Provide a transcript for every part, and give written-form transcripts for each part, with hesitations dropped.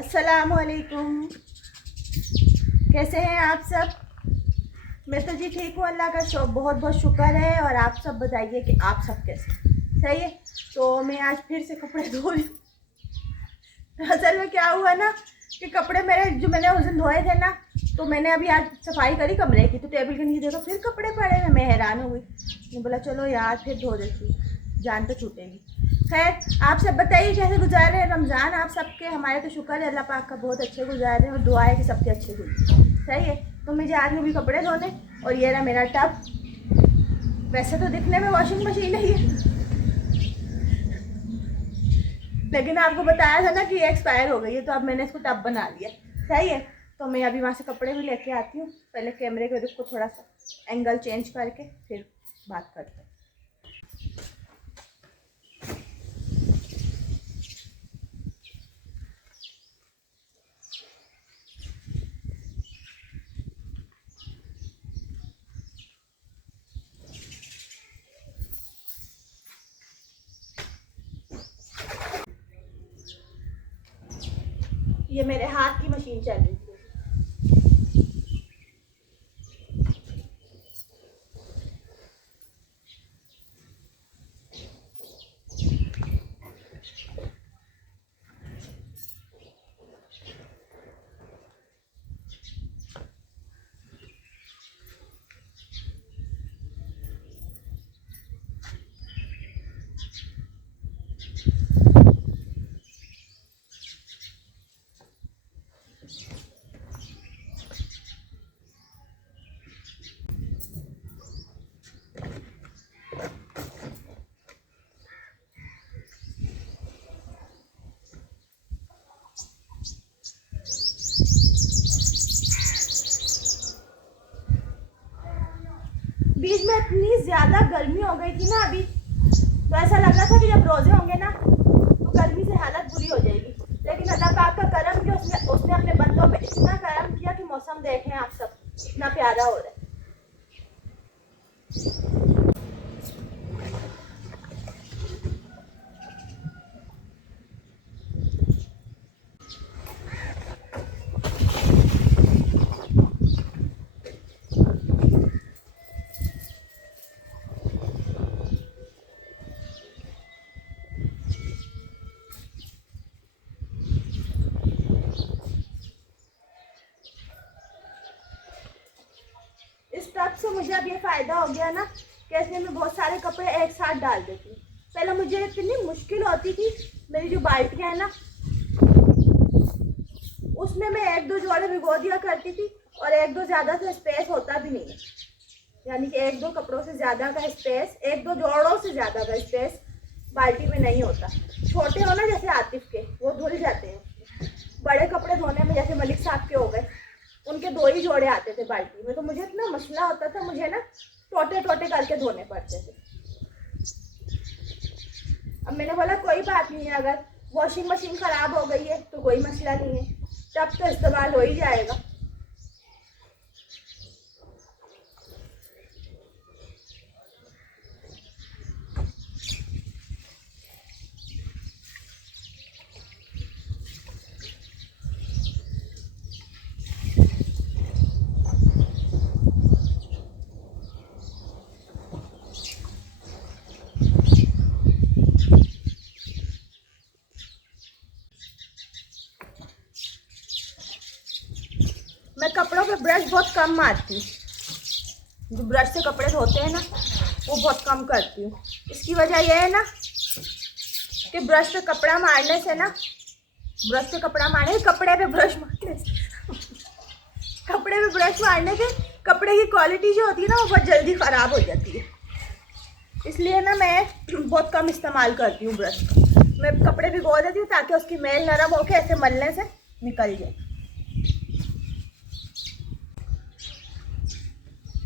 अस्सलामुअलैकुम। कैसे हैं आप सब? मैं तो जी ठीक हूँ, अल्लाह का बहुत बहुत शुक्र है। और आप सब बताइए कि आप सब कैसे? सही है। तो मैं आज फिर से कपड़े धो रही हूँ। असल में क्या हुआ ना कि कपड़े मेरे जो मैंने उस दिन धोए थे ना, तो मैंने अभी आज सफाई करी कमरे की, तो टेबल के नीचे देखो फिर कपड़े पड़े हैं। मैं हैरान हो गई। मैं बोला चलो यार फिर धो देती, जान तो छूटेगी। खैर आप सब बताइए कैसे गुजार रहे हैं रमज़ान आप सबके? हमारे तो शुक्र है अल्लाह पाक का, बहुत अच्छे गुजार रहे हैं और दुआ है कि सबके अच्छे हुई। सही है। तो मुझे आज में भी कपड़े धोने, और ये रहा मेरा टब। वैसे तो दिखने में वॉशिंग मशीन ही है, लेकिन आपको बताया था ना कि ये एक्सपायर हो गई है, तो अब मैंने इसको टब बना लिया। सही है। तो मैं अभी वहाँ से कपड़े भी लेके आती हूँ। पहले कैमरे के रुख को थोड़ा सा एंगल चेंज करके फिर बात करते हैं। ये मेरे हाथ की मशीन चल रही थी। बीच में इतनी ज़्यादा गर्मी हो गई थी ना अभी, तो ऐसा लग रहा था कि जब रोज़े होंगे ना तो गर्मी से हालत बुरी हो जाएगी। लेकिन अल्लाह पाक का करम कि उसने अपने बंदों पे इतना करम किया कि मौसम देखें आप सब, इतना प्यारा हो रहा है। इस टब से मुझे अब ये फ़ायदा हो गया ना कि इसमें मैं बहुत सारे कपड़े एक साथ डाल देती हूँ। पहले मुझे इतनी मुश्किल होती थी, मेरी जो बाल्टियाँ है ना उसमें मैं एक दो जोड़े भिगो दिया करती थी, और एक दो ज़्यादा से स्पेस होता भी नहीं है, यानी कि एक दो कपड़ों से ज़्यादा का स्पेस, एक दो जोड़ों से ज़्यादा का स्पेस बाल्टी में नहीं होता। छोटे हो ना जैसे आतिफ के, वो धुल जाते हैं। बड़े कपड़े धोने में जैसे मलिक साहब के हो गए, उनके दो ही जोड़े आते थे बाल्टी में, तो मुझे इतना मसला होता था, मुझे ना टोटे टोटे करके धोने पड़ते थे। अब मैंने बोला कोई बात नहीं है, अगर वॉशिंग मशीन ख़राब हो गई है तो कोई मसला नहीं है, तब तो इस्तेमाल हो ही जाएगा। मैं कपड़ों पे ब्रश बहुत कम मारती हूँ, जो ब्रश से कपड़े धोते हैं ना वो बहुत कम करती हूँ। इसकी वजह यह है ना कि ब्रश पे कपड़ा मारने से ना, ब्रश पे कपड़ा मारने कपड़े पे ब्रश मारने से कपड़े पे ब्रश मारने से कपड़े की क्वालिटी जो होती है ना वो बहुत जल्दी ख़राब हो जाती है। इसलिए ना मैं बहुत कम इस्तेमाल करती हूँ ब्रश का। मैं कपड़े भिगो देती हूँ ताकि उसकी मेल नरम होकर ऐसे मलने से निकल जाए।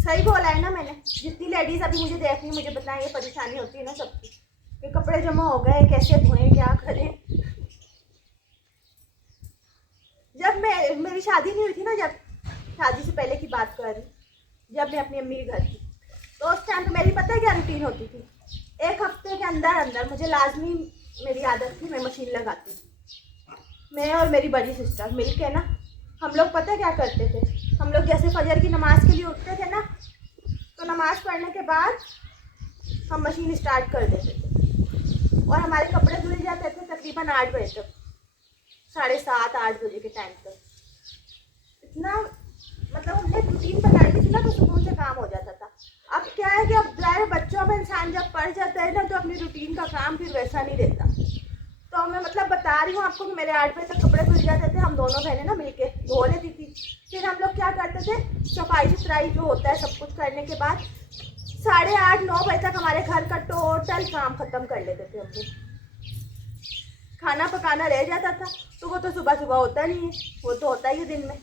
सही बोला है ना मैंने? जितनी लेडीज़ अभी मुझे देख रही, मुझे बताएं ये परेशानी होती है ना सबकी कि कपड़े जमा हो गए, कैसे धोएं, क्या करें। जब मेरी शादी नहीं हुई थी ना, जब शादी से पहले की बात कर रही, जब मैं अपनी अम्मी के घर थी, तो उस टाइम पे मेरी पता है क्या रूटीन होती थी? एक हफ्ते के अंदर अंदर मुझे लाजमी, मेरी आदत थी, मैं मशीन लगाती हूँ। मैं और मेरी बड़ी सिस्टर मिल के ना, हम लोग पता क्या करते थे, हम लोग जैसे फजर की नमाज़ के लिए उठते थे ना, तो नमाज़ पढ़ने के बाद हम मशीन स्टार्ट कर देते थे और हमारे कपड़े धुल जाते थे तकरीबन 8 बजे तक, 7:30-8 बजे के टाइम तक। इतना मतलब हमने रूटीन बना ली थी ना, तो सुकून से काम हो जाता था। अब क्या है कि अब ज़ाहिर बच्चों में इंसान जब पढ़ जाता है ना, तो अपनी रूटीन का काम फिर वैसा नहीं रहता। तो मैं मतलब बता रही हूँ आपको कि मेरे 8 बजे तक कपड़े धुल जाते थे, हम दोनों बहनें ना मिलके धो लेती थी। फिर हम लोग क्या करते थे, सफाई सुथराई जो होता है सब कुछ करने के बाद 8:30-9 बजे तक हमारे घर का टोटल काम खत्म कर लेते थे हम लोग। खाना पकाना रह जाता था, तो वो तो सुबह सुबह होता नहीं है, वो तो होता ही है दिन में।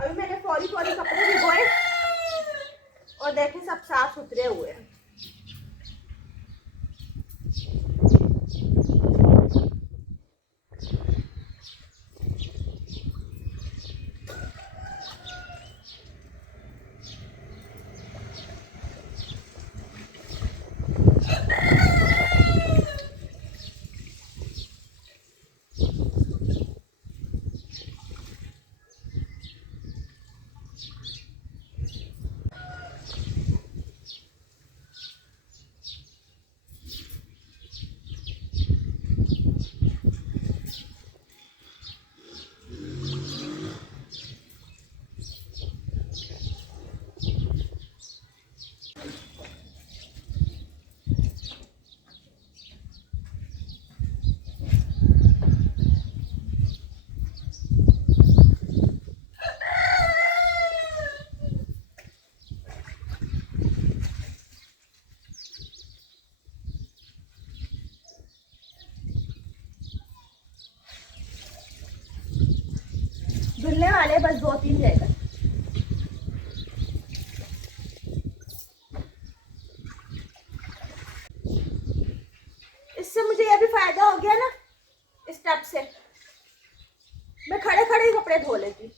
अभी मैंने फौरी फौरी कपड़े भिगोए और देखें सब साफ सुथरे हुए हैं। धुलने वाले बस 2-3 जगह। इससे मुझे यह भी फायदा हो गया ना, इस टब से मैं खड़े खड़े ही कपड़े धो लेती।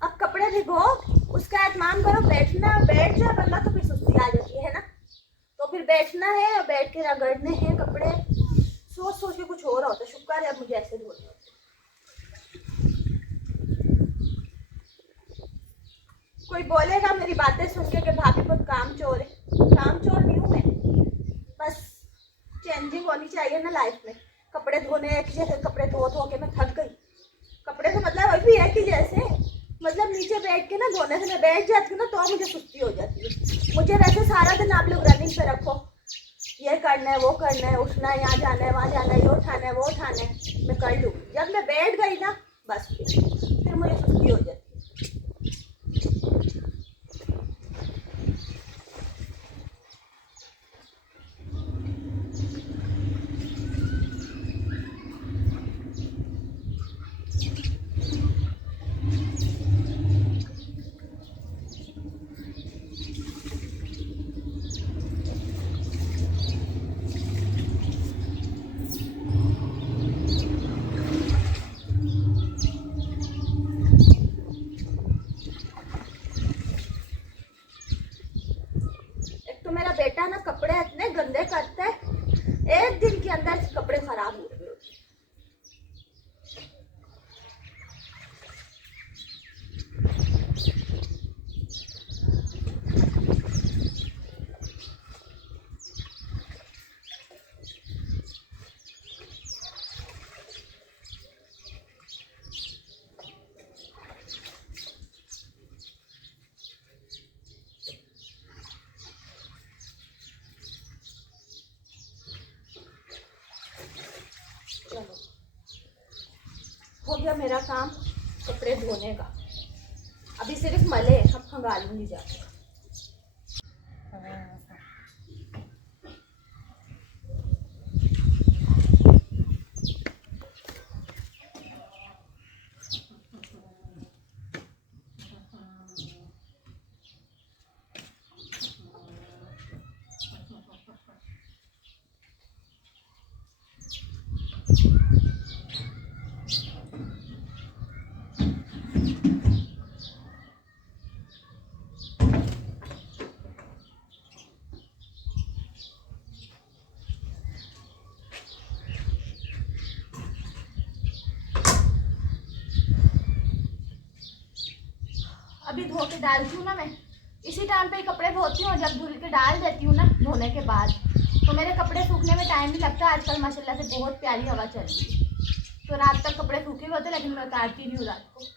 अब कपड़े भिगो, उसका एहतमाम करो, बैठना बैठ जाए बंदा तो फिर सुस्ती आ जाती है ना, तो फिर बैठना है और बैठ के रगड़ने हैं कपड़े, सोच सोच के कुछ हो रहा होता है। शुक्र है अब मुझे ऐसे धोने होते। कोई बोलेगा मेरी बातें सुन के कि भाभी बहुत कामचोर है, कामचोर नहीं हूँ मैं, बस चेंजिंग होनी चाहिए ना लाइफ में। कपड़े धोने एक जैसे कपड़े धो धो के मैं थक गई। कपड़े तो मतलब वही भी है कि जैसे मतलब नीचे बैठ के ना धोने से मैं बैठ जाती हूँ ना, तो मुझे सुस्ती हो जाती है। मुझे वैसे सारा दिन आप लोग रनिंग पे रखो, ये करना है वो करना है, उठना है, यहाँ जाना है वहाँ जाना है, ये उठाना है वो उठाना है, मैं कर लूँ। जब मैं बैठ गई ना बस फिर मुझे सुस्ती हो जाती है। तो मेरा बेटा ना कपड़े इतने गंदे करता है, एक दिन के अंदर कपड़े खराब हो गए। चलो हो गया मेरा काम कपड़े धोने का, अभी सिर्फ मले अब खंगा लूंगी जाके। भी धो के डालती हूँ ना, मैं इसी टाइम पे ही कपड़े धोती हूँ, जब धुल के डाल देती हूँ ना धोने के बाद, तो मेरे कपड़े सूखने में टाइम नहीं लगता। आजकल माशाल्लाह से बहुत प्यारी हवा चल रही है, तो रात तक कपड़े सूखे होते, लेकिन मैं उतारती नहीं हूँ रात को।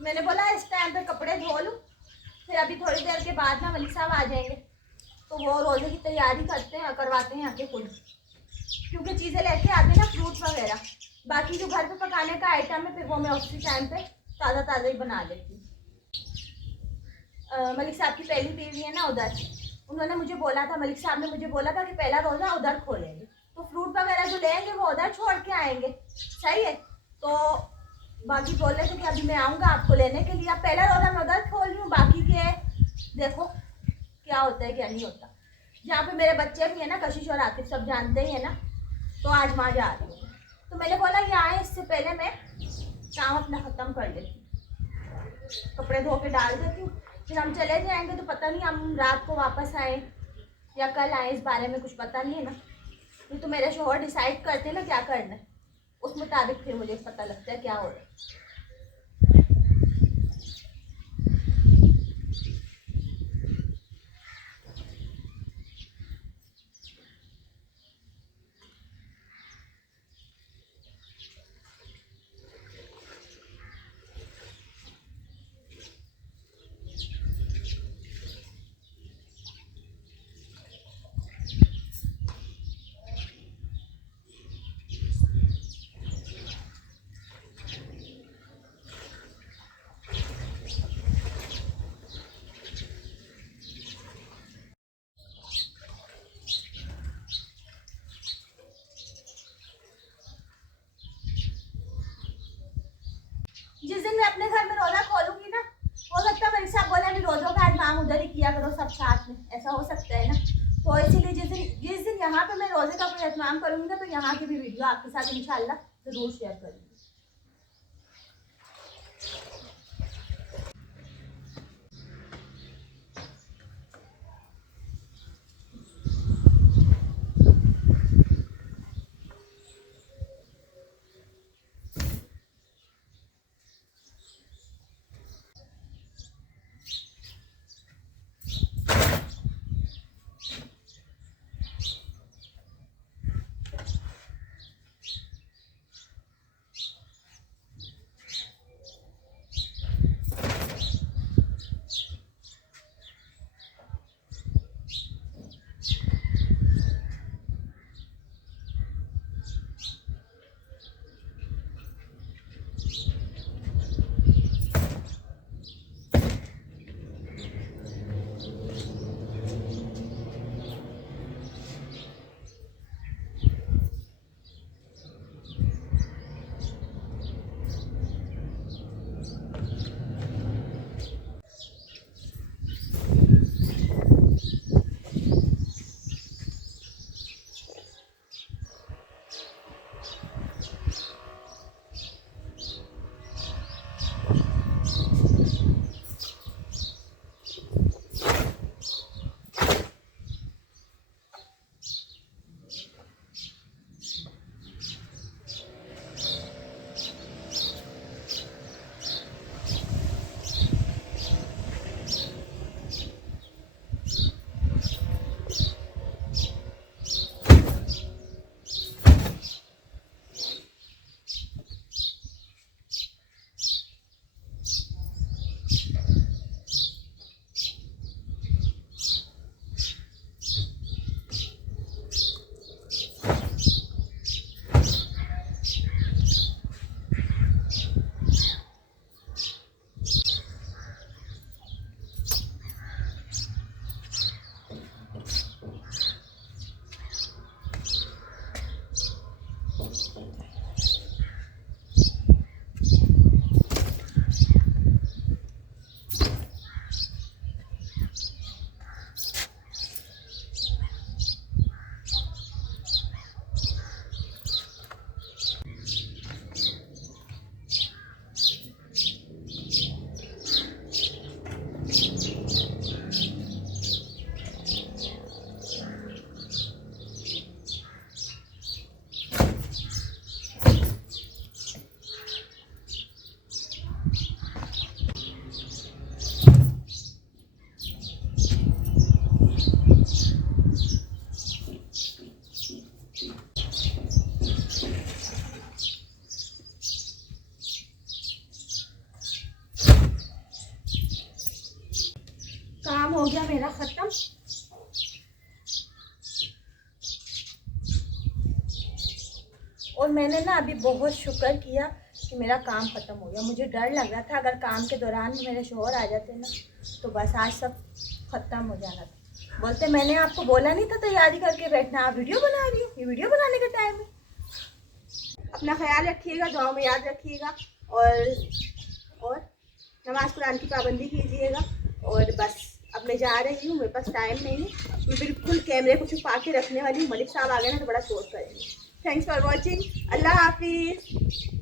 मैंने बोला इस टाइम पे कपड़े धो लूँ, फिर अभी थोड़ी देर के बाद ना मलिक साहब आ जाएंगे, तो वो रोज़े की तैयारी करते हैं, करवाते हैं आके खुद, क्योंकि चीज़ें लेके आते हैं ना, फ्रूट्स वगैरह। बाकी जो घर पे पकाने का आइटम है, फिर वो मैं उसी टाइम पे ताज़ा ताज़ा ही बना लेती हूँ। मलिक साहब की पहली बीवी है ना उधर, उन्होंने मुझे बोला था, मलिक साहब ने मुझे बोला था कि पहला रोज़ा उधर खोलेंगे, तो फ्रूट वगैरह जो लेंगे वो उधर छोड़ के आएंगे, सही है। तो बाकी बोल रहे थे कि अभी मैं आऊँगा आपको लेने के लिए, अब पहला रोज़ा मैं उधर खोल रही हूँ, बाकी के देखो क्या होता है क्या नहीं होता। जहाँ पे मेरे बच्चे भी हैं ना, कशिश और आतिफ सब जानते ही है ना, तो आज वहाँ जा रही हूँ। तो मैंने बोला ये आए, इससे पहले मैं काम अपना ख़त्म कर लेती हूँ, कपड़े धो के डाल देती हूँ, फिर हम चले जाएंगे, तो पता नहीं हम रात को वापस आए या कल आए, इस बारे में कुछ पता नहीं है ना। ये तो मेरे शोहर डिसाइड करते हैं ना क्या करना है, उस मुताबिक फिर मुझे पता लगता है क्या हो रहा है। जिस दिन मैं अपने घर में रोजा खोलूंगी ना, हो सकता है मेरे साहब बोले अभी रोजों का एहतमाम उधर ही किया करो सब साथ में, ऐसा हो सकता है ना। तो इसीलिए जिस दिन यहाँ पे मैं रोजे का कोई एहतमाम करूंगी ना, तो यहाँ की भी वीडियो आपके साथ इंशाल्लाह जरूर शेयर करूंगी। गया मेरा ख़त्म। और मैंने ना अभी बहुत शुक्र किया कि मेरा काम ख़त्म हो गया। मुझे डर लग रहा था अगर काम के दौरान मेरे शोहर आ जाते ना तो बस आज सब ख़त्म हो जाना था। बोलते मैंने आपको बोला नहीं था तैयारी करके बैठना, आप वीडियो बना रही हो, ये वीडियो बनाने का टाइम है। अपना ख्याल रखिएगा, दुआओं में याद रखिएगा और नमाज कुरान की पाबंदी कीजिएगा। और बस अब मैं जा रही हूँ, मेरे पास टाइम नहीं है। मैं बिल्कुल कैमरे को छुपा के रखने वाली हूँ। मलिक साहब आ गए ना तो बड़ा शोर करेंगे। Thanks for watching. अल्लाह हाफिज़।